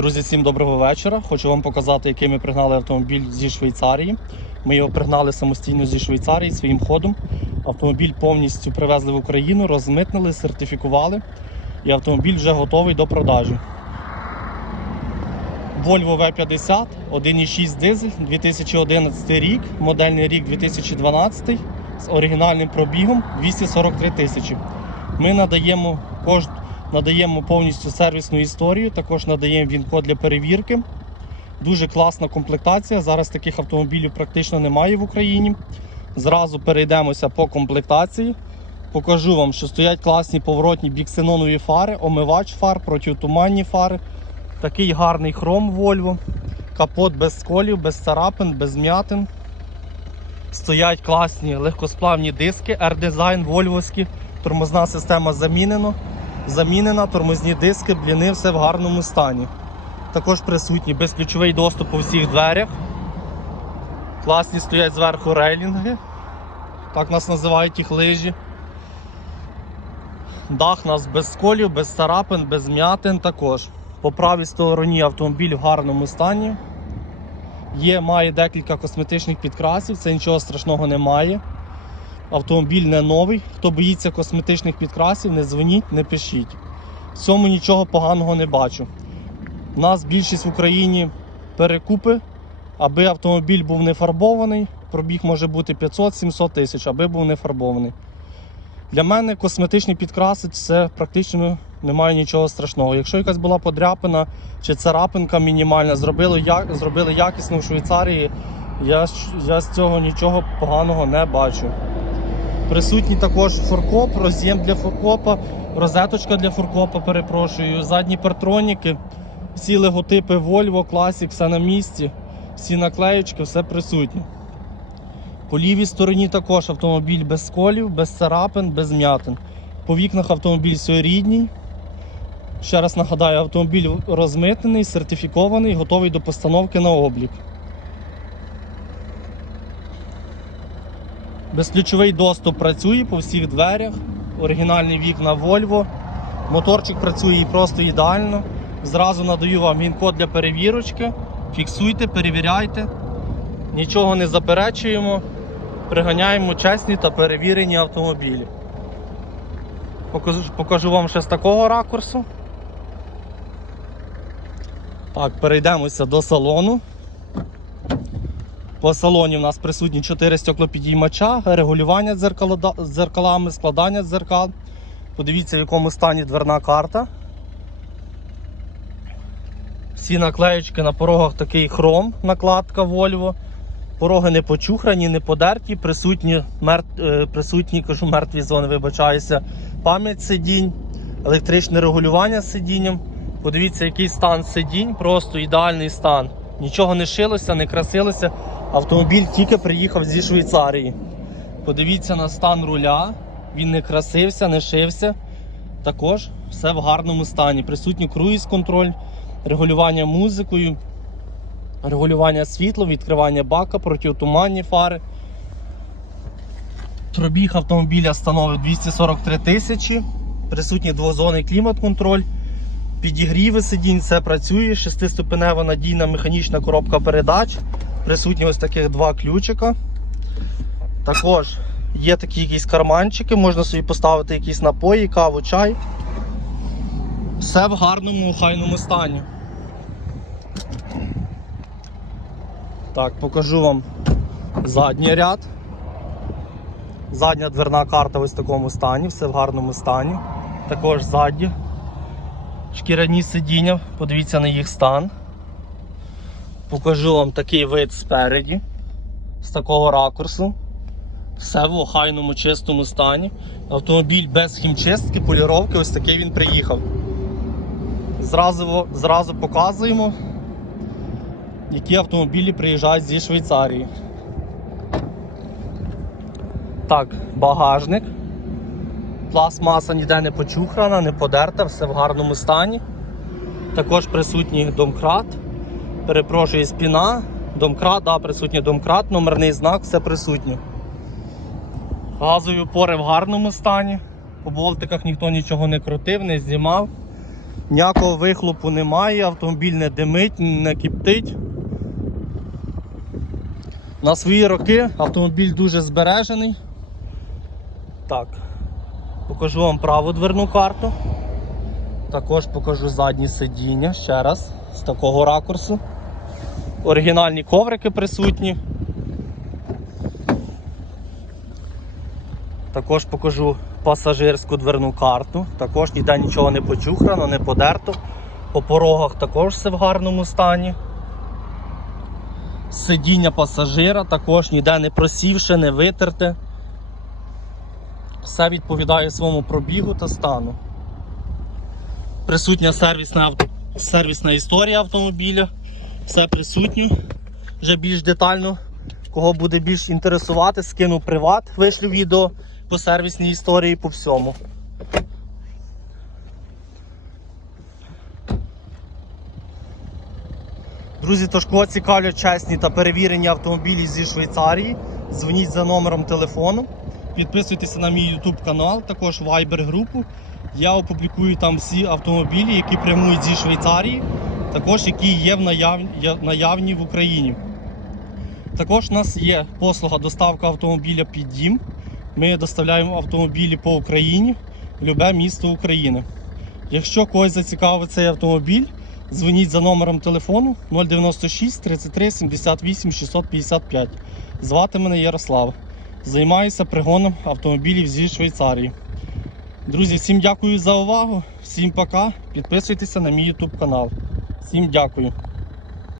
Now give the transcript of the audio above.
Друзі, всім доброго вечора. Хочу вам показати, який ми пригнали автомобіль зі Швейцарії. Ми його пригнали самостійно зі Швейцарії своїм ходом. Автомобіль повністю привезли в Україну, розмитнили, сертифікували. І автомобіль вже готовий до продажі. Volvo V50, 1,6 дизель, 2011 рік, модельний рік 2012 з оригінальним пробігом 243 тисячі. Ми надаємо кож... надаємо повністю сервісну історію, також надаємо він-код для перевірки. Дуже класна комплектація. Зараз таких автомобілів практично немає в Україні. Зразу перейдемося по комплектації. Покажу вам, що стоять класні поворотні біксенонові фари, омивач фар, протитуманні фари. Такий гарний хром Volvo. Капот без сколів, без царапин, без м'ятин. Стоять класні легкосплавні диски, R-Design, вольвовські. Тормозна система замінена. Замінена, тормозні диски, бліни, все в гарному стані. Також присутній безключовий доступ у всіх дверях. Класні стоять зверху рейлінги. Так нас називають їх лижі. Дах нас без сколів, без царапин, без м'ятин також. По правій стороні автомобіль в гарному стані. Є, має декілька косметичних підкрасів, це нічого страшного немає. Автомобіль не новий. Хто боїться косметичних підкрасів, не дзвоніть, не пишіть. В цьому нічого поганого не бачу. У нас більшість в Україні перекупи, аби автомобіль був не фарбований, пробіг може бути 500-700 тисяч, аби був не фарбований. Для мене косметичні підкраси це практично немає нічого страшного. Якщо якась була подряпина чи царапинка мінімальна, зробили, як, зробили якісно в Швейцарії, я, я з цього нічого поганого не бачу. Присутній також фуркоп, роз'єм для фуркопа, розеточка для фуркопа, перепрошую, задні партроніки, всі логотипи Volvo, Classic, все на місці, всі наклеєчки, все присутнє. По лівій стороні також автомобіль без сколів, без царапин, без м'ятин. По вікнах автомобіль своєрідній. Ще раз нагадаю, автомобіль розмитнений, сертифікований, готовий до постановки на облік. Безключовий доступ працює по всіх дверях. Оригінальні вікна Volvo. Моторчик працює просто ідеально. Зразу надаю вам він-код для перевірочки. Фіксуйте, перевіряйте. Нічого не заперечуємо. Приганяємо чесні та перевірені автомобілі. Покажу, покажу вам ще з такого ракурсу. Так, перейдемося до салону. По салоні в нас присутні 4 стеклопідіймача, регулювання дзеркало, дзеркалами, складання дзеркал. Подивіться, в якому стані дверна карта. Всі наклеєчки на порогах такий хром, накладка Volvo. Пороги не почухрані, не подерті, присутні, мер... е, присутні кажу, мертві зони, вибачаюся, пам'ять сидінь, електричне регулювання сидінням. Подивіться, який стан сидінь, просто ідеальний стан. Нічого не шилося, не красилося. Автомобіль тільки приїхав зі Швейцарії. Подивіться на стан руля. Він не красився, не шився. Також все в гарному стані. Присутній круїз-контроль, регулювання музикою, регулювання світла, відкривання бака, протитуманні фари. Пробіг автомобіля становить 243 тисячі. Присутній двозонний клімат-контроль. Підігріви сидінь, все працює. Шестиступенева надійна механічна коробка передач. Присутні ось таких два ключика. Також є такі якісь карманчики, можна собі поставити якісь напої, каву, чай. Все в гарному, охайному стані. Так, покажу вам задній ряд. Задня дверна карта ось в такому стані, все в гарному стані. Також ззаді. Шкіряні сидіння, подивіться на їх стан. Покажу вам такий вид спереді, з такого ракурсу. Все в охайному чистому стані. Автомобіль без хімчистки, поліровки, ось такий він приїхав. Зразу, зразу показуємо, які автомобілі приїжджають зі Швейцарії. Так, багажник. Пластмаса ніде не почухрана, не подерта, все в гарному стані. Також присутній домкрат. Перепрошую, спіна, домкрат, да, присутній домкрат, номерний знак, все присутнє. Газові опори в гарному стані. По болтиках ніхто нічого не крутив, не знімав. Ніякого вихлопу немає, автомобіль не димить, не кіптить. На свої роки автомобіль дуже збережений. Так, покажу вам праву дверну карту. Також покажу задні сидіння ще раз з такого ракурсу. Оригінальні коврики присутні. Також покажу пасажирську дверну карту. Також ніде нічого не почухрано, не подерто. По порогах також все в гарному стані. Сидіння пасажира також ніде не просівше, не витерте. Все відповідає своєму пробігу та стану. Присутня сервісна, авто... сервісна історія автомобіля. Все присутнє. Вже більш детально. Кого буде більш інтересувати, скину приват, вишлю відео по сервісній історії по всьому. Друзі, тож кого цікавлять чесні та перевірені автомобілі зі Швейцарії, дзвоніть за номером телефону. Підписуйтеся на мій YouTube канал, також Viber групу. Я опублікую там всі автомобілі, які прямують зі Швейцарії, також які є в наявні, наявні в Україні. Також у нас є послуга доставка автомобіля під дім. Ми доставляємо автомобілі по Україні в любе місто України. Якщо когось зацікавить цей автомобіль, дзвоніть за номером телефону 096 33 78 655. Звати мене Ярослав. Займаюся пригоном автомобілів зі Швейцарії. Друзі, всім дякую за увагу, всім пока. Підписуйтеся на мій YouTube канал. Всім дякую.